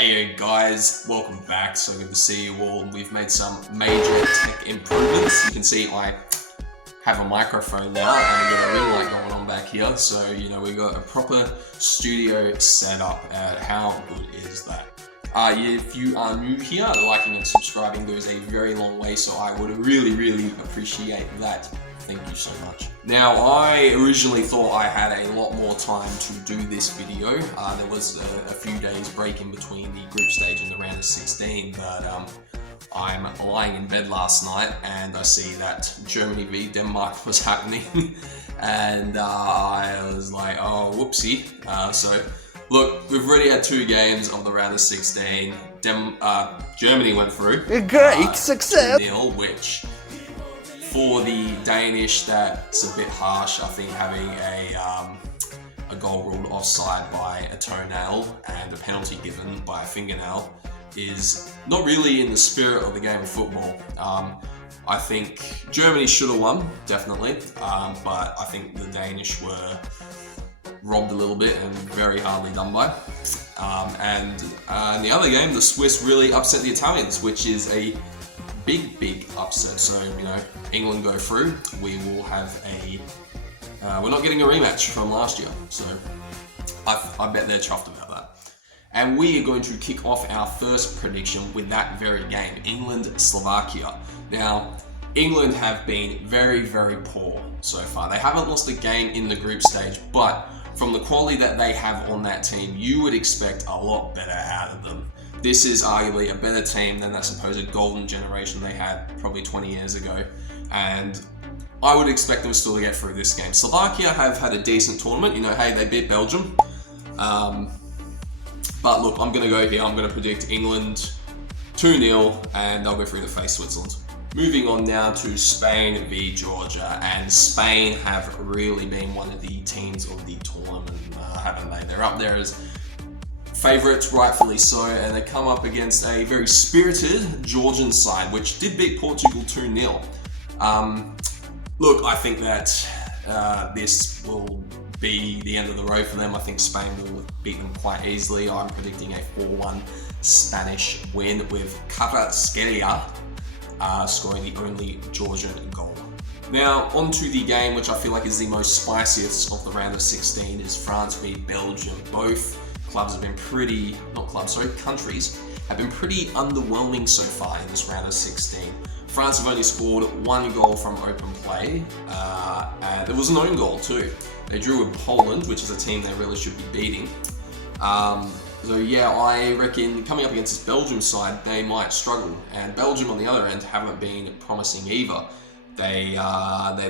Hey guys, welcome back. So good to see you all. We've made some major tech improvements. You can see I have a microphone now and I've got a ring light going on back here. So, we got a proper studio setup. How good is that? If you are new here, liking and subscribing goes a very long way, so I would really appreciate that. Thank you so much. Now, I originally thought I had a lot more time to do this video. There was a few days break in between the group stage and the round of 16, but I'm lying in bed last night and I see that Germany v Denmark was happening and I was like, oh, whoopsie. So look, we've already had 2 games of the round of 16. Germany went through. A great success! 2-0, which for the Danish, that's a bit harsh. I think having a goal ruled offside by a toenail and a penalty given by a fingernail is not really in the spirit of the game of football. I think Germany should have won, definitely, but I think the Danish were robbed a little bit and very hardly done by. And in the other game, the Swiss really upset the Italians, which is a big upset. So, England go through. We will have we're not getting a rematch from last year. So I bet they're chuffed about that. And we are going to kick off our first prediction with that very game, England-Slovakia. Now, England have been very poor so far. They haven't lost a game in the group stage, but from the quality that they have on that team, you would expect a lot better out of them. This is arguably a better team than that supposed golden generation they had probably 20 years ago. And I would expect them still to get through this game. Slovakia have had a decent tournament. Hey, they beat Belgium. But look, I'm going to go here. I'm going to predict England 2-0 and they'll go through to face Switzerland. Moving on now to Spain v Georgia. And Spain have really been one of the teams of the tournament, haven't they? They're up there as favourites, rightfully so, and they come up against a very spirited Georgian side, which did beat Portugal 2-0. Look, I think that this will be the end of the road for them. I think Spain will beat them quite easily. I'm predicting a 4-1 Spanish win with Kvaratskhelia scoring the only Georgian goal. Now, on to the game, which I feel like is the most spiciest of the round of 16, is France v Belgium. Both countries have been pretty underwhelming so far in this round of 16. France have only scored 1 goal from open play, and there was an own goal too. They drew with Poland, which is a team they really should be beating. So yeah, I reckon coming up against this Belgium side, they might struggle. And Belgium on the other end haven't been promising either. They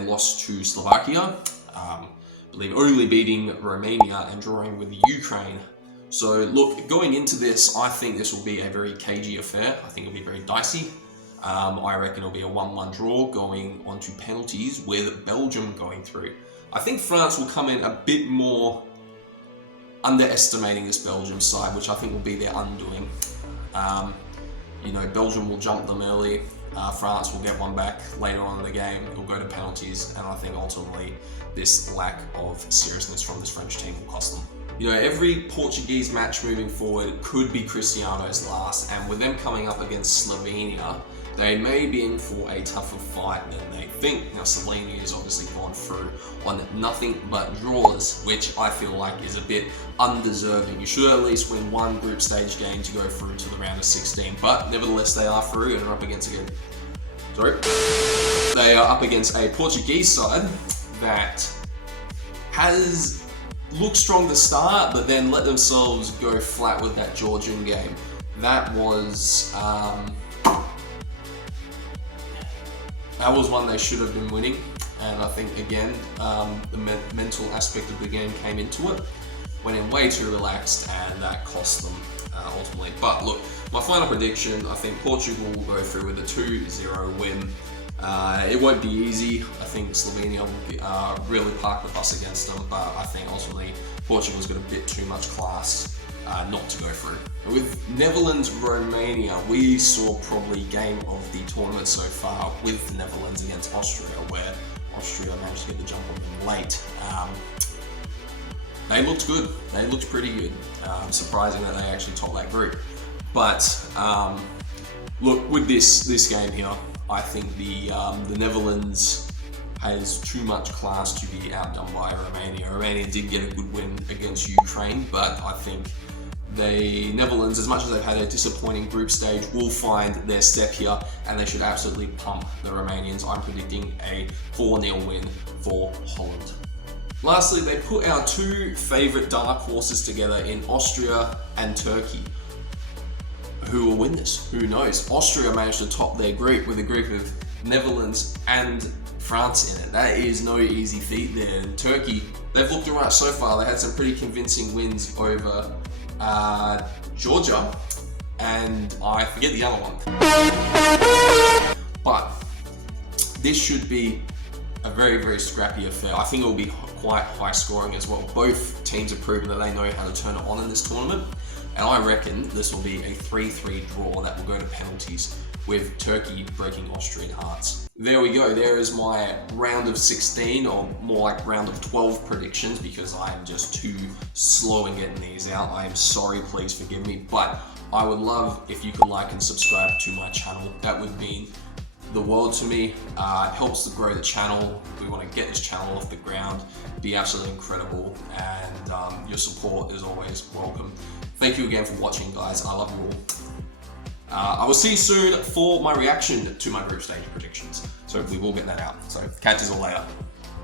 lost to Slovakia, I believe only beating Romania and drawing with Ukraine. So look, going into this, I think this will be a very cagey affair. I think it'll be very dicey. I reckon it'll be a 1-1 draw going on to penalties with Belgium going through. I think France will come in a bit more underestimating this Belgium side, which I think will be their undoing. Belgium will jump them early. France will get one back later on in the game. It'll go to penalties, and I think ultimately this lack of seriousness from this French team will cost them. Every Portuguese match moving forward could be Cristiano's last, and with them coming up against Slovenia, they may be in for a tougher fight than they think. Now, Slovenia has obviously gone through on nothing but draws, which I feel like is a bit undeserving. You should at least win 1 group stage game to go through to the round of 16, but nevertheless they are through and are up against They are up against a Portuguese side that has looked strong to start, but then let themselves go flat with that Georgian game. That was one they should have been winning, and I think again the mental aspect of the game came into it. Went in way too relaxed, and that cost them ultimately. But look, my final prediction: I think Portugal will go through with a 2-0 win. It won't be easy. I think Slovenia will really park the bus against them, but I think ultimately Portugal's got a bit too much class not to go through. With Netherlands-Romania, we saw probably game of the tournament so far with the Netherlands against Austria, where Austria managed to get the jump on them late. they looked good. They looked pretty good. Surprising that they actually topped that group. But look, with this game here, I think the Netherlands has too much class to be outdone by Romania. Romania did get a good win against Ukraine, but I think the Netherlands, as much as they've had a disappointing group stage, will find their step here, and they should absolutely pump the Romanians. I'm predicting a 4-0 win for Holland. Lastly, they put our two favourite dark horses together in Austria and Turkey. Who will win this? Who knows? Austria managed to top their group with a group of Netherlands and France in it. That is no easy feat there. And Turkey, they've looked alright so far. They had some pretty convincing wins over Georgia, and I forget the other one. But this should be a very, very scrappy affair. I think it will be quite high scoring as well. Both teams have proven that they know how to turn it on in this tournament, and I reckon this will be a 3-3 draw that will go to penalties, with Turkey breaking Austrian hearts. There we go. There is my round of 16, or more like round of 12 predictions, because I am just too slow in getting these out. I am sorry, please forgive me, but I would love if you could like and subscribe to my channel. That would mean the world to me. It helps to grow the channel. We want to get this channel off the ground, be absolutely incredible, and your support is always welcome. Thank you again for watching, guys. I love you all. I will see you soon for my reaction to my group stage predictions. So we will get that out. So catch us all later.